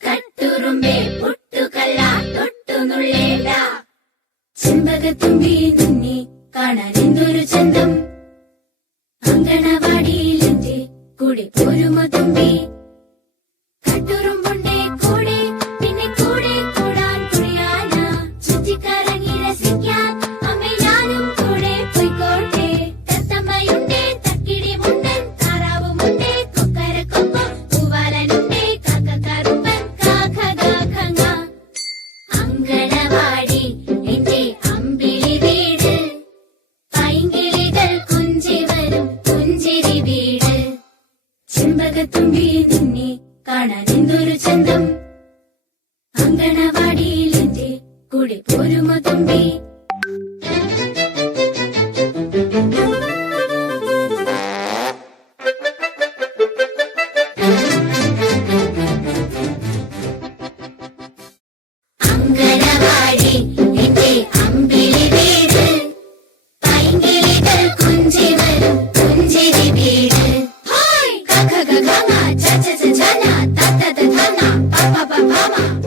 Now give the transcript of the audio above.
கட்டுரும்பே புட்டுக்கல்லா தொட்டு நுள்ளே. ചെമ്പകത്തുമ്പി നിന്നെ കാണാൻ എന്തൊരു ചന്തം? അങ്കണവാടിയിൽ എന്റെ കൂടെ പോരുമോ കാലത്തുമ്പി നിന്നെ കാണാൻ ചന്തം? അങ്കണവാടിയിൽ എന്റെ കൂടെ തുമ്പി? അങ്കണവാടി അമ്പിളി പൈങ്കിളികൾ കുഞ്ചിവ mama.